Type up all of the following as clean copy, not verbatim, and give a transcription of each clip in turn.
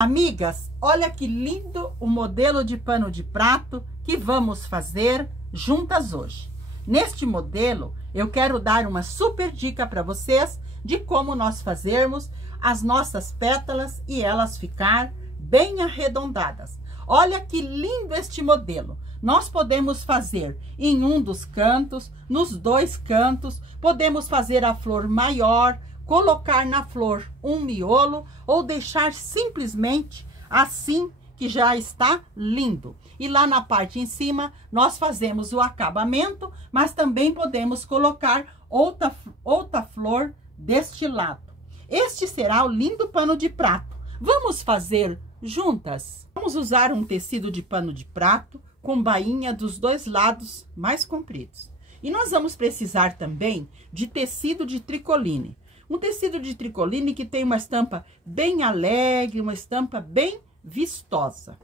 Amigas, olha que lindo o modelo de pano de prato que vamos fazer juntas hoje. Neste modelo, eu quero dar uma super dica para vocês de como nós fazermos as nossas pétalas e elas ficar bem arredondadas. Olha que lindo este modelo. Nós podemos fazer em um dos cantos, nos dois cantos, podemos fazer a flor maior, colocar na flor um miolo ou deixar simplesmente assim que já está lindo. E lá na parte em cima nós fazemos o acabamento, mas também podemos colocar outra flor deste lado. Este será o lindo pano de prato. Vamos fazer juntas? Vamos usar um tecido de pano de prato com bainha dos dois lados mais compridos. E nós vamos precisar também de tecido de tricoline. Um tecido de tricoline que tem uma estampa bem alegre, uma estampa bem vistosa.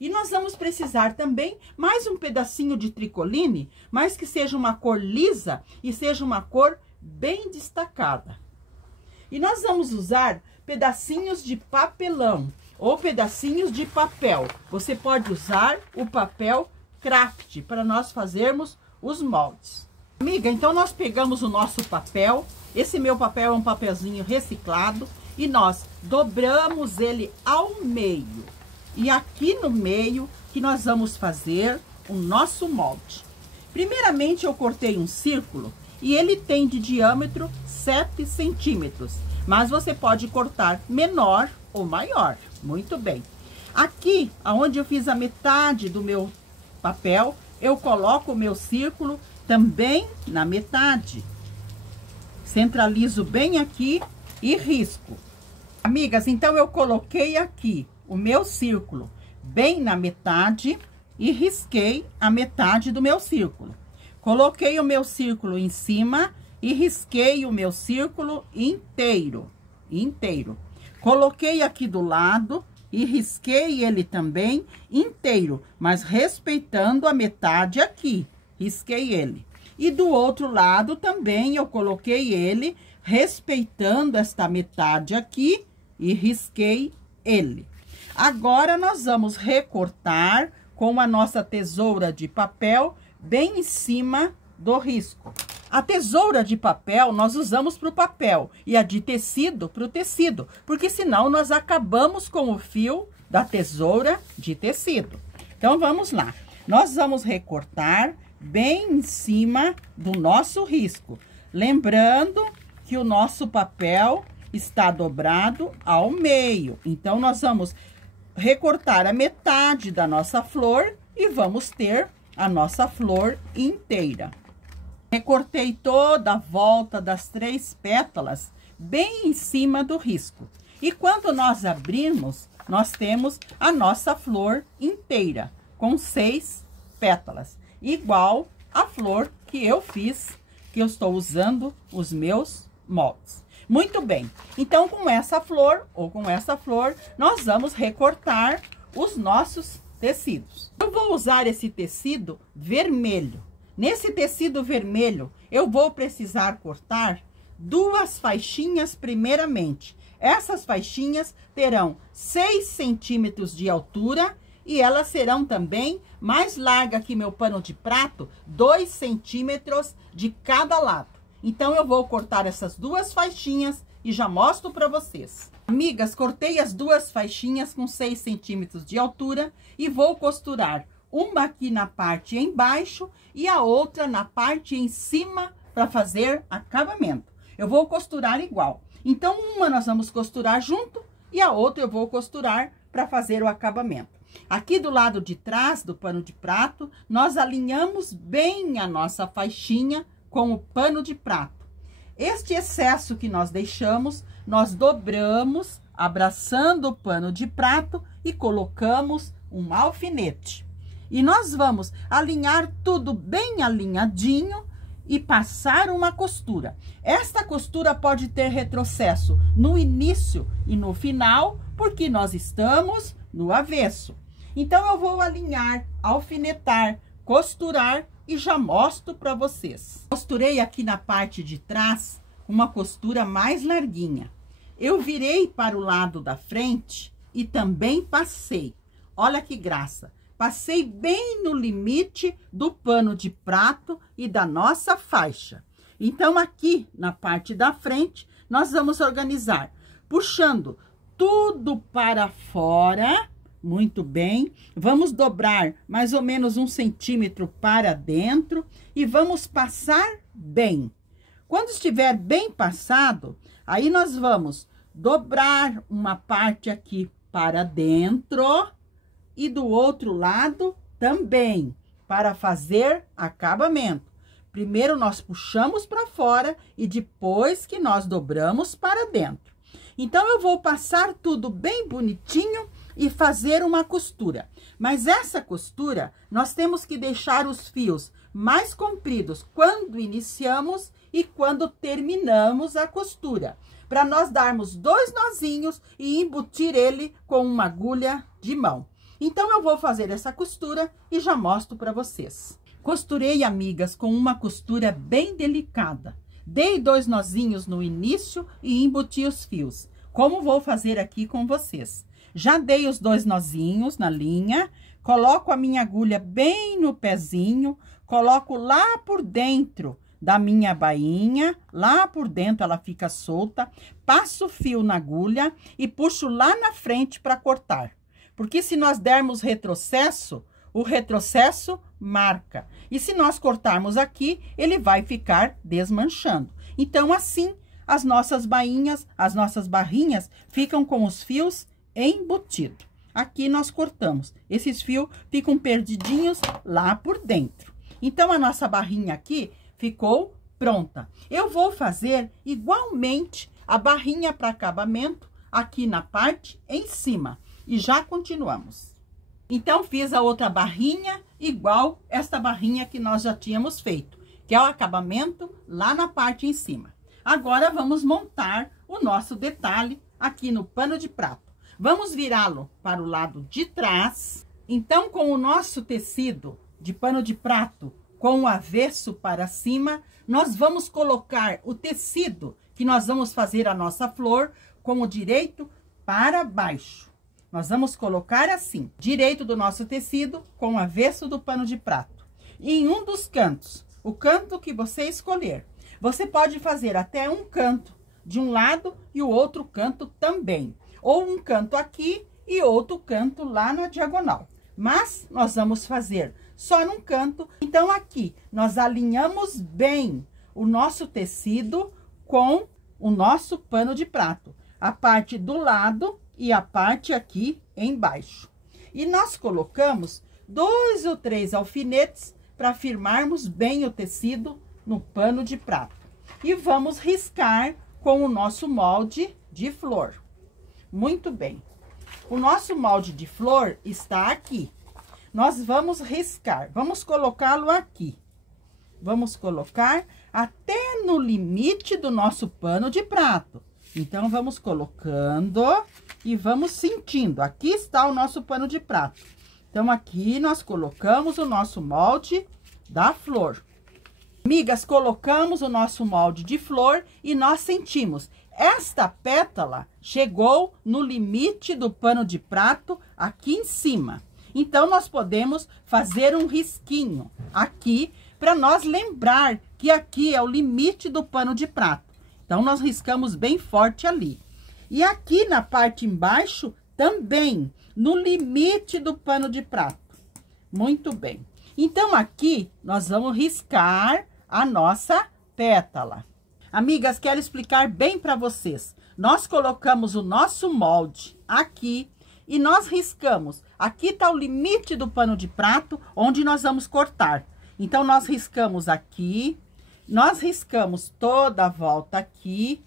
E nós vamos precisar também mais um pedacinho de tricoline, mas que seja uma cor lisa e seja uma cor bem destacada. E nós vamos usar pedacinhos de papelão ou pedacinhos de papel. Você pode usar o papel craft para nós fazermos os moldes. Amiga, então nós pegamos o nosso papel. Esse meu papel é um papelzinho reciclado e nós dobramos ele ao meio. E aqui no meio que nós vamos fazer o nosso molde. Primeiramente eu cortei um círculo e ele tem de diâmetro 7 centímetros. Mas você pode cortar menor ou maior. Muito bem. Aqui, onde eu fiz a metade do meu papel, eu coloco o meu círculo também na metade. Centralizo bem aqui e risco. Amigas, então eu coloquei aqui o meu círculo bem na metade e risquei a metade do meu círculo. Coloquei o meu círculo em cima e risquei o meu círculo inteiro. Coloquei aqui do lado e risquei ele também inteiro, mas respeitando a metade aqui. Risquei ele. E do outro lado também eu coloquei ele, respeitando esta metade aqui e risquei ele. Agora, nós vamos recortar com a nossa tesoura de papel bem em cima do risco. A tesoura de papel nós usamos para o papel e a de tecido para o tecido, porque senão nós acabamos com o fio da tesoura de tecido. Então, vamos lá. Nós vamos recortar bem em cima do nosso risco. Lembrando que o nosso papel está dobrado ao meio. Então, nós vamos recortar a metade da nossa flor e vamos ter a nossa flor inteira. Recortei toda a volta das 3 pétalas bem em cima do risco. E quando nós abrirmos, nós temos a nossa flor inteira, com 6 pétalas. Igual a flor que eu fiz, que eu estou usando os meus moldes. Muito bem, então com essa flor ou com essa flor, nós vamos recortar os nossos tecidos. Eu vou usar esse tecido vermelho. Nesse tecido vermelho, eu vou precisar cortar 2 faixinhas primeiramente. Essas faixinhas terão 6 centímetros de altura e elas serão também mais larga que meu pano de prato, 2 centímetros de cada lado. Então, eu vou cortar essas 2 faixinhas e já mostro para vocês. Amigas, cortei as 2 faixinhas com 6 centímetros de altura e vou costurar uma aqui na parte embaixo e a outra na parte em cima para fazer acabamento. Eu vou costurar igual. Então, uma nós vamos costurar junto e a outra eu vou costurar para fazer o acabamento. Aqui do lado de trás do pano de prato, nós alinhamos bem a nossa faixinha com o pano de prato. Este excesso que nós deixamos, nós dobramos, abraçando o pano de prato e colocamos um alfinete. E nós vamos alinhar tudo bem alinhadinho e passar uma costura. Esta costura pode ter retrocesso no início e no final, porque nós estamos no avesso. Então, eu vou alinhar, alfinetar, costurar e já mostro para vocês. Costurei aqui na parte de trás uma costura mais larguinha. Eu virei para o lado da frente e também passei. Olha que graça. Passei bem no limite do pano de prato e da nossa faixa. Então, aqui na parte da frente, nós vamos organizar, puxando tudo para fora. Muito bem. Vamos dobrar mais ou menos 1 centímetro para dentro e vamos passar bem. Quando estiver bem passado, aí nós vamos dobrar uma parte aqui para dentro e do outro lado também, para fazer acabamento. Primeiro nós puxamos para fora e depois que nós dobramos para dentro. Então, eu vou passar tudo bem bonitinho e fazer uma costura. Mas essa costura, nós temos que deixar os fios mais compridos quando iniciamos e quando terminamos a costura, para nós darmos 2 nozinhos e embutir ele com uma agulha de mão. Então, eu vou fazer essa costura e já mostro para vocês. Costurei, amigas, com uma costura bem delicada. Dei 2 nozinhos no início e embuti os fios, como vou fazer aqui com vocês. Já dei os 2 nozinhos na linha, coloco a minha agulha bem no pezinho, coloco lá por dentro da minha bainha, lá por dentro ela fica solta, passo o fio na agulha e puxo lá na frente para cortar. Porque se nós dermos retrocesso, o retrocesso marca. E se nós cortarmos aqui, ele vai ficar desmanchando. Então, assim, as nossas bainhas, as nossas barrinhas ficam com os fios embutidos. Aqui nós cortamos. Esses fios ficam perdidinhos lá por dentro. Então, a nossa barrinha aqui ficou pronta. Eu vou fazer igualmente a barrinha para acabamento aqui na parte em cima. E já continuamos. Então, fiz a outra barrinha igual esta barrinha que nós já tínhamos feito, que é o acabamento lá na parte em cima. Agora, vamos montar o nosso detalhe aqui no pano de prato. Vamos virá-lo para o lado de trás. Então, com o nosso tecido de pano de prato com o avesso para cima, nós vamos colocar o tecido que nós vamos fazer a nossa flor com o direito para baixo. Nós vamos colocar assim, direito do nosso tecido com o avesso do pano de prato. E em um dos cantos, o canto que você escolher, você pode fazer até um canto de um lado e o outro canto também. Ou um canto aqui e outro canto lá na diagonal. Mas nós vamos fazer só num canto. Então, aqui, nós alinhamos bem o nosso tecido com o nosso pano de prato. A parte do lado e a parte aqui embaixo. E nós colocamos 2 ou 3 alfinetes para firmarmos bem o tecido no pano de prato. E vamos riscar com o nosso molde de flor. Muito bem. O nosso molde de flor está aqui. Nós vamos riscar, vamos colocá-lo aqui. Vamos colocar até no limite do nosso pano de prato. Então, vamos colocando e vamos sentindo. Aqui está o nosso pano de prato. Então, aqui nós colocamos o nosso molde da flor. Amigas, colocamos o nosso molde de flor e nós sentimos. Esta pétala chegou no limite do pano de prato aqui em cima. Então, nós podemos fazer um risquinho aqui para nós lembrar que aqui é o limite do pano de prato. Então, nós riscamos bem forte ali. E aqui na parte embaixo também, no limite do pano de prato. Muito bem. Então, aqui nós vamos riscar a nossa pétala. Amigas, quero explicar bem para vocês. Nós colocamos o nosso molde aqui e nós riscamos. Aqui tá o limite do pano de prato, onde nós vamos cortar. Então, nós riscamos aqui, nós riscamos toda a volta aqui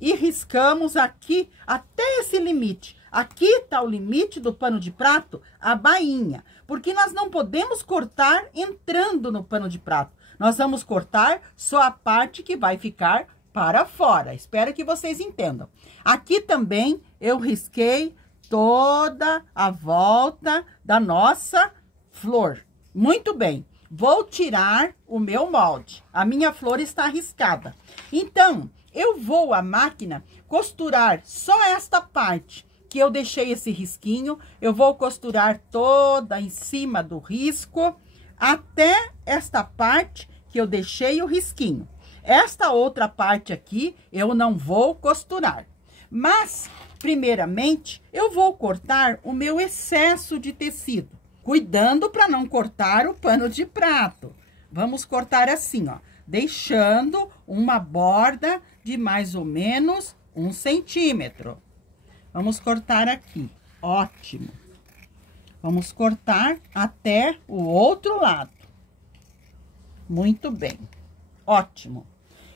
e riscamos aqui até esse limite. Aqui tá o limite do pano de prato, a bainha, porque nós não podemos cortar entrando no pano de prato. Nós vamos cortar só a parte que vai ficar para fora. Espero que vocês entendam. Aqui também eu risquei toda a volta da nossa flor. Muito bem. Vou tirar o meu molde. A minha flor está riscada. Então, eu vou à máquina costurar só esta parte, que eu deixei esse risquinho, eu vou costurar toda em cima do risco, até esta parte que eu deixei o risquinho. Esta outra parte aqui, eu não vou costurar. Mas, primeiramente, eu vou cortar o meu excesso de tecido, cuidando para não cortar o pano de prato. Vamos cortar assim, ó, deixando uma borda de mais ou menos 1 centímetro. Vamos cortar aqui, ótimo. Vamos cortar até o outro lado. Muito bem, ótimo.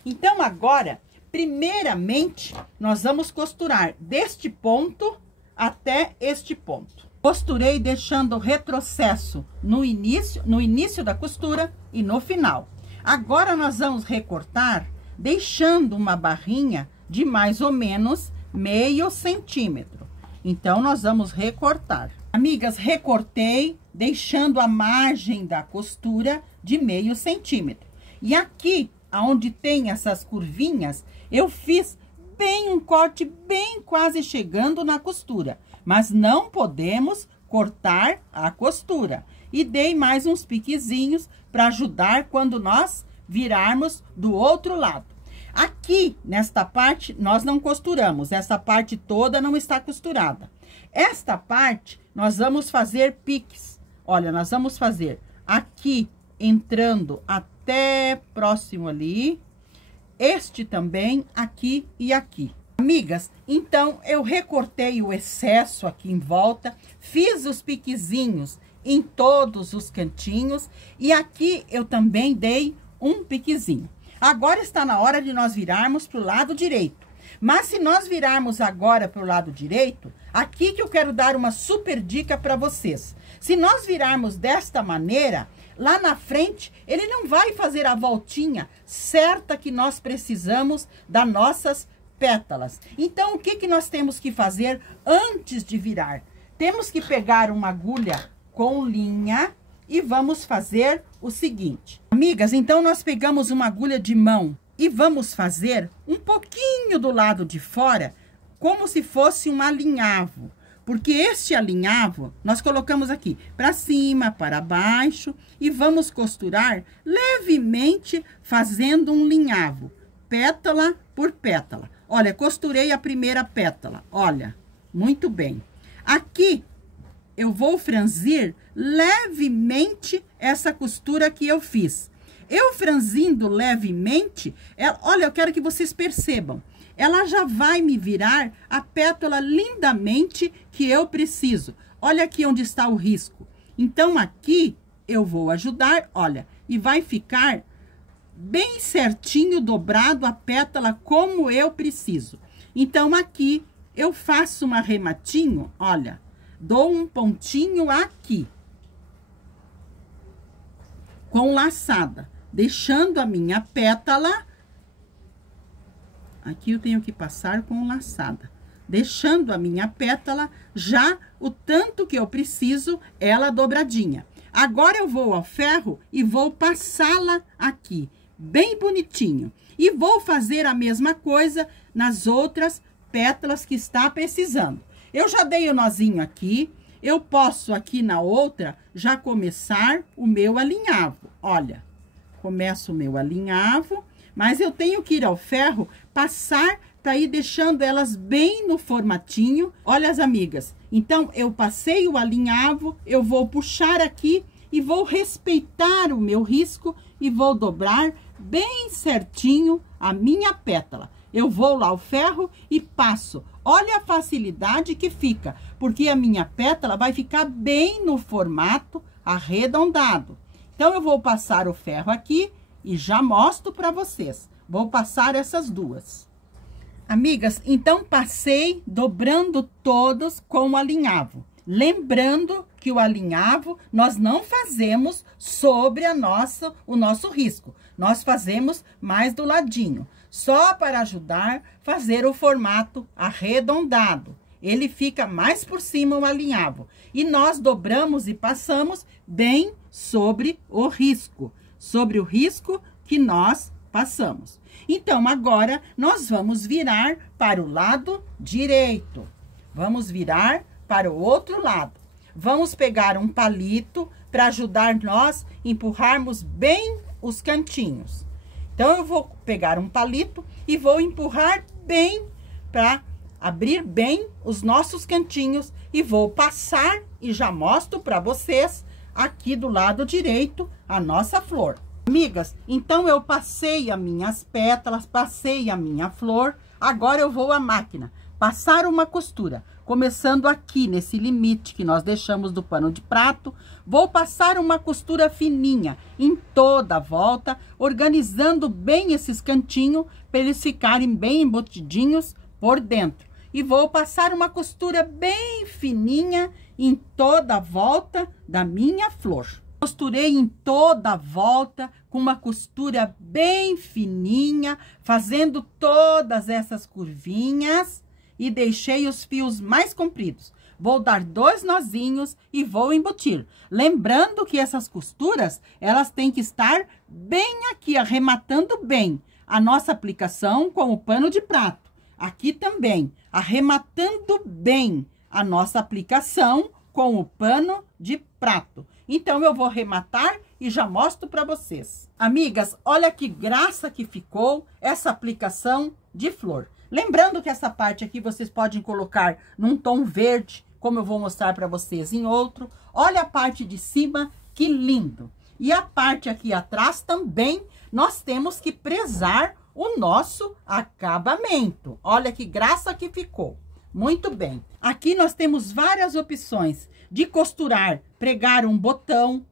Então, agora, primeiramente, nós vamos costurar deste ponto até este ponto. Costurei deixando o retrocesso no início da costura e no final. Agora, nós vamos recortar deixando uma barrinha de mais ou menos meio centímetro. Então, nós vamos recortar. Amigas, recortei, deixando a margem da costura de meio centímetro. E aqui, onde tem essas curvinhas, eu fiz bem um corte, bem quase chegando na costura. Mas não podemos cortar a costura. E dei mais uns piquezinhos para ajudar quando nós virarmos do outro lado. Aqui, nesta parte, nós não costuramos. Essa parte toda não está costurada. Esta parte, nós vamos fazer piques. Olha, nós vamos fazer aqui, entrando até próximo ali. Este também, aqui e aqui. Amigas, então, eu recortei o excesso aqui em volta. Fiz os piquezinhos em todos os cantinhos. E aqui, eu também dei um piquezinho. Agora está na hora de nós virarmos para o lado direito. Mas se nós virarmos agora para o lado direito, aqui que eu quero dar uma super dica para vocês. Se nós virarmos desta maneira, lá na frente, ele não vai fazer a voltinha certa que nós precisamos das nossas pétalas. Então, o que que nós temos que fazer antes de virar? Temos que pegar uma agulha com linha e vamos fazer o seguinte. Amigas, então nós pegamos uma agulha de mão e vamos fazer um pouquinho do lado de fora, como se fosse um alinhavo. Porque este alinhavo, nós colocamos aqui para cima, para baixo, e vamos costurar levemente, fazendo um linhavo, pétala por pétala. Olha, costurei a primeira pétala, olha, muito bem. Aqui, eu vou franzir levemente essa costura que eu fiz. Eu franzindo levemente, olha, eu quero que vocês percebam. Ela já vai me virar a pétala lindamente que eu preciso. Olha aqui onde está o risco. Então, aqui eu vou ajudar, olha, e vai ficar bem certinho, dobrado a pétala como eu preciso. Então, aqui eu faço um arrematinho, olha, dou um pontinho aqui, com laçada, deixando a minha pétala. Aqui eu tenho que passar com laçada, deixando a minha pétala já o tanto que eu preciso, ela dobradinha. Agora eu vou ao ferro e vou passá-la aqui, bem bonitinho. E vou fazer a mesma coisa nas outras pétalas que está precisando. Eu já dei o nozinho aqui, eu posso aqui na outra já começar o meu alinhavo. Olha, começo o meu alinhavo, mas eu tenho que ir ao ferro, passar para ir deixando elas bem no formatinho. Olha, as amigas, então eu passei o alinhavo, eu vou puxar aqui e vou respeitar o meu risco e vou dobrar bem certinho a minha pétala. Eu vou lá ao ferro e passo. Olha a facilidade que fica, porque a minha pétala vai ficar bem no formato arredondado. Então, eu vou passar o ferro aqui e já mostro para vocês. Vou passar essas duas. Amigas, então, passei dobrando todos com o alinhavo. Lembrando que o alinhavo nós não fazemos sobre o nosso risco. Nós fazemos mais do ladinho. Só para ajudar a fazer o formato arredondado. Ele fica mais por cima o alinhavo. E nós dobramos e passamos bem sobre o risco. Sobre o risco que nós passamos. Então, agora, nós vamos virar para o lado direito. Vamos virar para o outro lado. Vamos pegar um palito para ajudar nós a empurrarmos bem os cantinhos. Então, eu vou pegar um palito e vou empurrar bem para abrir bem os nossos cantinhos e vou passar e já mostro para vocês aqui do lado direito a nossa flor. Amigas, então eu passei as minhas pétalas, passei a minha flor, agora eu vou à máquina passar uma costura, começando aqui nesse limite que nós deixamos do pano de prato, vou passar uma costura fininha em toda a volta, organizando bem esses cantinhos para eles ficarem bem embotidinhos por dentro. E vou passar uma costura bem fininha em toda a volta da minha flor. Costurei em toda a volta com uma costura bem fininha, fazendo todas essas curvinhas e deixei os fios mais compridos. Vou dar 2 nozinhos e vou embutir. Lembrando que essas costuras, elas têm que estar bem aqui, arrematando bem a nossa aplicação com o pano de prato. Aqui também, arrematando bem a nossa aplicação com o pano de prato. Então, eu vou arrematar e já mostro para vocês. Amigas, olha que graça que ficou essa aplicação de flor. Lembrando que essa parte aqui vocês podem colocar num tom verde, como eu vou mostrar para vocês em outro. Olha a parte de cima, que lindo. E a parte aqui atrás também, nós temos que prezar o nosso acabamento. Olha que graça que ficou. Muito bem. Aqui nós temos várias opções de costurar, pregar um botão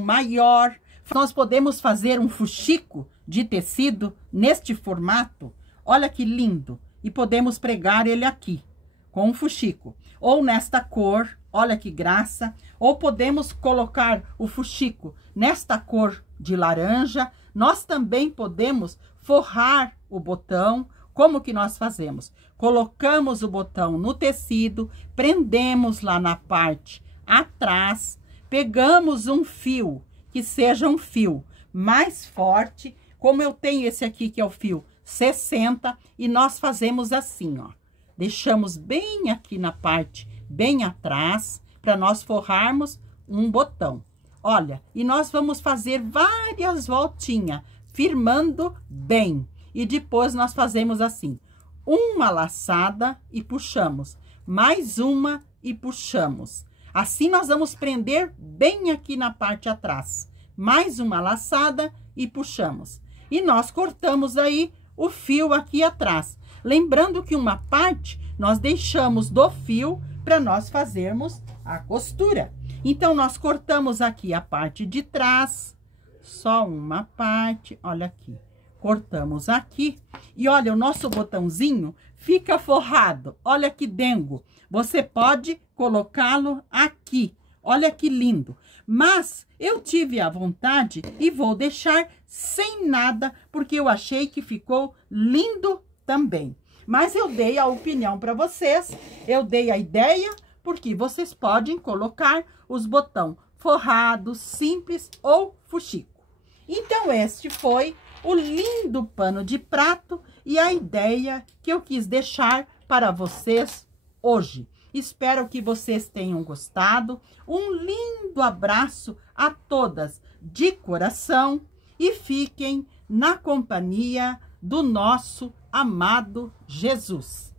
maior. Nós podemos fazer um fuxico de tecido neste formato. Olha que lindo. E podemos pregar ele aqui, com um fuxico. Ou nesta cor, olha que graça. Ou podemos colocar o fuxico nesta cor de laranja. Nós também podemos forrar o botão. Como que nós fazemos? Colocamos o botão no tecido, prendemos lá na parte atrás, pegamos um fio, que seja um fio mais forte, como eu tenho esse aqui que é o fio 60, e nós fazemos assim, ó. Deixamos bem aqui na parte, bem atrás, para nós forrarmos um botão. Olha, e nós vamos fazer várias voltinhas, firmando bem. E depois nós fazemos assim, uma laçada e puxamos, mais uma e puxamos. Assim nós vamos prender bem aqui na parte atrás. Mais uma laçada e puxamos. E nós cortamos aí o fio aqui atrás. Lembrando que uma parte nós deixamos do fio para nós fazermos a costura. Então, nós cortamos aqui a parte de trás, só uma parte, olha aqui. Cortamos aqui e olha, o nosso botãozinho fica forrado. Olha que dengo. Você pode colocá-lo aqui. Olha que lindo. Mas eu tive a vontade e vou deixar sem nada, porque eu achei que ficou lindo também. Mas eu dei a opinião para vocês, eu dei a ideia, porque vocês podem colocar os botões forrados, simples ou fuxico. Então, este foi o lindo pano de prato e a ideia que eu quis deixar para vocês hoje. Espero que vocês tenham gostado. Um lindo abraço a todas de coração e fiquem na companhia do nosso amado Jesus.